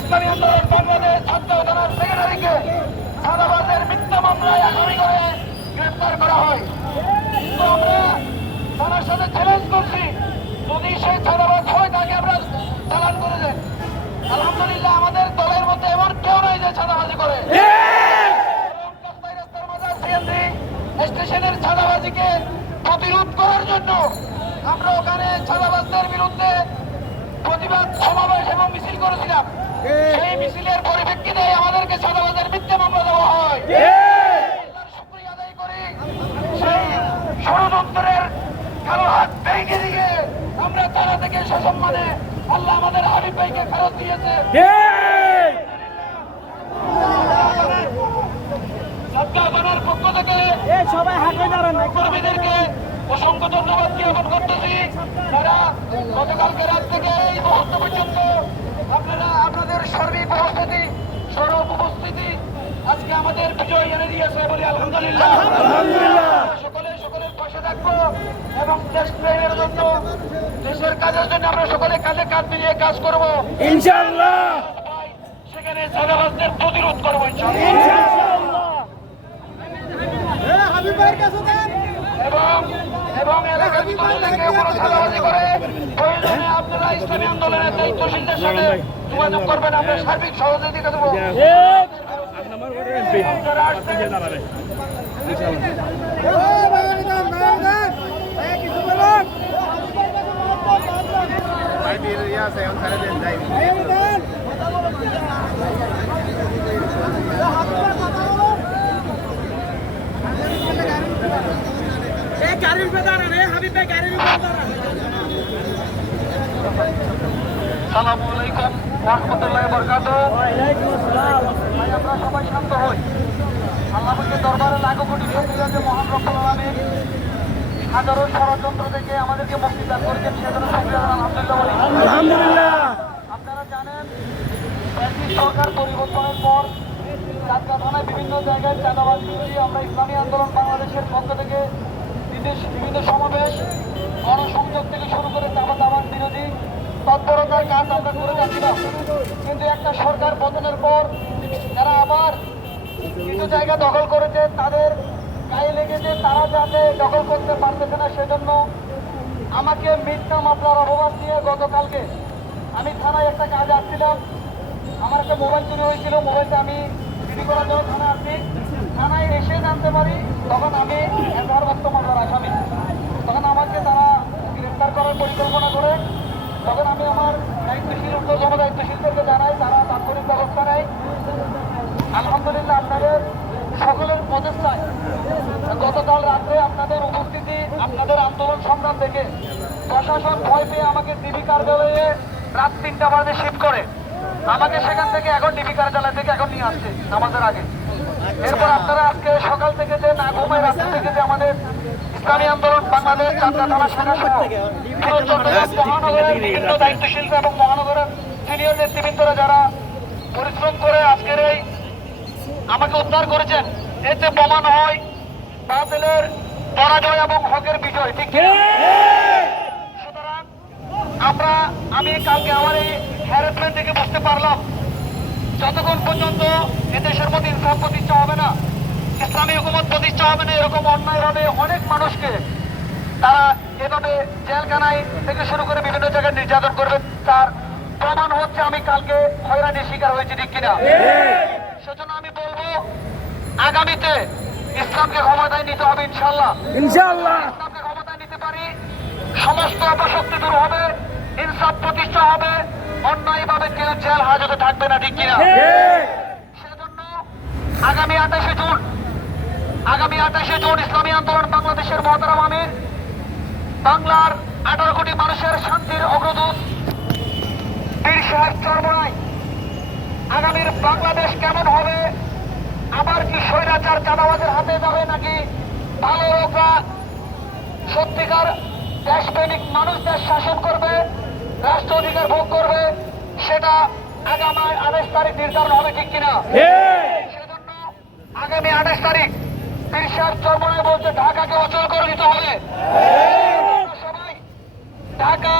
ইসলামী আন্দোলন বাংলাদেশ ছাত্র থানার সেক্রেটারিকে চাঁদাবাজের মিথ্যা মামলায় আসামি করে গ্রেফতার করা হয়। তো আমরা থানার সাথে চ্যালেঞ্জ করছি, যদি সে চাঁদাবাজ হয় তাকে আমরা চালান করে দেন। আলহামদুলিল্লাহ আমাদের দলের মধ্যে এমন কেউ নাই যে চাঁদাবাজি করে। স্টেশনের চাঁদাবাজিকে প্রতিরোধ করার জন্য আমরা ওখানে চাঁদাবাজদের বিরুদ্ধে প্রতিবাদ সমাবেশ এবং মিছিল করেছিলাম। সেই মিছিলের পরিপ্রেক্ষিতে আমাদেরকে চাঁদাবাজের মিথ্যা মামলা দেওয়া হয়। শুকরিয়া আদায় করি, সেই ষড়যন্ত্রের কালো হাত ভেঙে দিয়ে আমরা তারা থেকে সসম্মানে আল্লাহ আমাদের হাবিব ভাইকে ফেরত দিয়েছে। পক্ষ থেকে সবাই কর্মীদেরকে অসংখ্য ধন্যবাদ জ্ঞাপন করতেছি, যারা গতকালকে রাত থেকে এই মুহূর্ত পর্যন্ত আপনারা আপনাদের সার্বিক উপস্থিতি সরব উপস্থিতি আজকে আমাদের বিজয় এনে দিয়েছে বলে আলহামদুলিল্লাহ। সকলের পাশে থাকবো এবং দেশ প্রেমের জন্য, দেশের কাজের জন্য আমরা সকলে কাঁধে কাঁধ মিলিয়ে কাজ করবো ইনশাআল্লাহ। সেখানে চাঁদাবাজদের প্রতিরোধ করবো ইনশাআল্লাহ। এবং এলাকার চাঁদাবাজি করে প্রয়োজনে আপনারা ইসলামী আন্দোলনের দায়িত্বশীলদের সাথে যোগাযোগ করবেন, আমরা সার্বিক সহযোগিতা দেবো। আসসালামু আলাইকুম ওয়া রাহমাতুল্লাহি ওয়া বারাকাতুহু। আমরা সবাই শান্ত হই। আল্লাহকে দরবারে লাখো কোটি শুকরিয়া যে মহান রব্বুল আলামিন হাজারো ষড়যন্ত্র থেকে আমাদেরকে মুক্তি দান করেছেন, সেজন্য শুকরিয়া আলহামদুলিল্লাহ। আপনারা জানেন সরকার পরিবর্তনের পর চাঁদগাঁ থানায় বিভিন্ন জায়গায় চাঁদাবাজ বিরোধী আমরা ইসলামী আন্দোলন বাংলাদেশের পক্ষ থেকে বিভিন্ন সমাবেশ, গণসংযোগ থেকে শুরু করে চাঁদাবাজ বিরোধী তৎপরতার কাজ আমরা করে যাচ্ছিলাম। কিন্তু একটা সরকার পতনের পর যারা আবার কিছু জায়গা দখল করেছে, তাদের গায়ে লেগেছে, তারা যাতে দখল করতে পারতেছে না, সেজন্য আমাকে মিথ্যা মামলার অপবাদ দিয়ে গতকালকে আমি থানায় একটা কাজে আসছিলাম। আমার একটা মোবাইল চুরি হয়েছিল, মোবাইলটা আমি চুরি করার জন্য থানায় আসছি। থানায় এসে জানতে পারি তখন আমি এজাহারভুক্ত মামলার আসামি। তখন আমাকে তারা গ্রেফতার করার পরিকল্পনা করে, তখন আমি আমার দায়িত্বশীল ঊর্ধ্বতম দায়িত্বশীলদেরকে জানাই, তারা তাৎক্ষণিক ব্যবস্থা নেয়। আলহামদুলিল্লাহ আপনাদের সকলের প্রচেষ্টায় গতকাল রাত্রে আপনাদের উপস্থিতি, আপনাদের আন্দোলন সংগ্রাম দেখে প্রশাসন ভয় পেয়ে আমাকে ডিবি কার্যালয়ে রাত 3টা বাজে শিফট করে আমাকে সেখান থেকে এখন ডিবি কার্যালয় থেকে এখন নিয়ে আসছে আমাদের আগে। এরপর আপনারা আজকে সকাল থেকে যে না ঘুমায় রাত্রি থেকে যে আমাদের ইসলামী আন্দোলন বাংলাদেশ চাঁদগাঁ থানা শাখা সহ মহানগরের বিভিন্ন দায়িত্বশীল এবং মহানগরের সিনিয়র নেতৃবৃন্দরা যারা পরিশ্রম করে আজকের এই আমাকে উদ্ধার করেছেন, এতে প্রমাণ হয় বাতিলের পরাজয় এবং হকের বিজয়। ঠিক সুতরাং আমি কালকে আমার এই হ্যারাসমেন্ট থেকে বুঝতে পারলাম, যতক্ষণ পর্যন্ত এদেশের মধ্যে ইনসাফ প্রতিষ্ঠা হবে না, ইসলামী হুকুমত প্রতিষ্ঠা হবে না, এরকম অন্যায়ভাবে অনেক মানুষকে তারা এভাবে জেলখানায় থেকে শুরু করে বিভিন্ন জায়গায় নির্যাতন করবে, তার প্রমাণ হচ্ছে আমি কালকে হয়রানির শিকার হয়েছি। ঠিক কিনা? সেজন্য আমি বলবো আগামীতে ইসলামকে ক্ষমতায় নিতে হবে ইনশাআল্লাহ। ইসলামকে ক্ষমতায় নিতে পারি, সমস্ত অপশক্তি দূর হবে, ইনসাফ প্রতিষ্ঠা হবে, অন্যায়ভাবে কেউ জেল হাজতে থাকবে না। ঠিক কিনা? সেজন্য আগামী 28শে জুন ইসলামী আন্দোলন বাংলাদেশের মহতারাম আমির, বাংলার 18 কোটি মানুষের শান্তির অগ্রদূত পীর সাহেব চরমোনাই, আগামীর বাংলাদেশ কেমন হবে, আবার কি স্বৈরাচার চাঁদাবাজের হাতে যাবে, নাকি ভালো লোকরা সত্যিকার দেশপ্রেমিক মানুষ দেশ শাসন করবে, রাষ্ট্র অধিকার ভোগ করবে, সেটা আগামী 28 তারিখ নির্ধারণ হবে। ঠিক কিনা? সেজন্য আগামী 28 তারিখ পীর সাহেব চরমোনাই বলছে ঢাকাকে অচল করে দিতে হবে। সবাই ঢাকা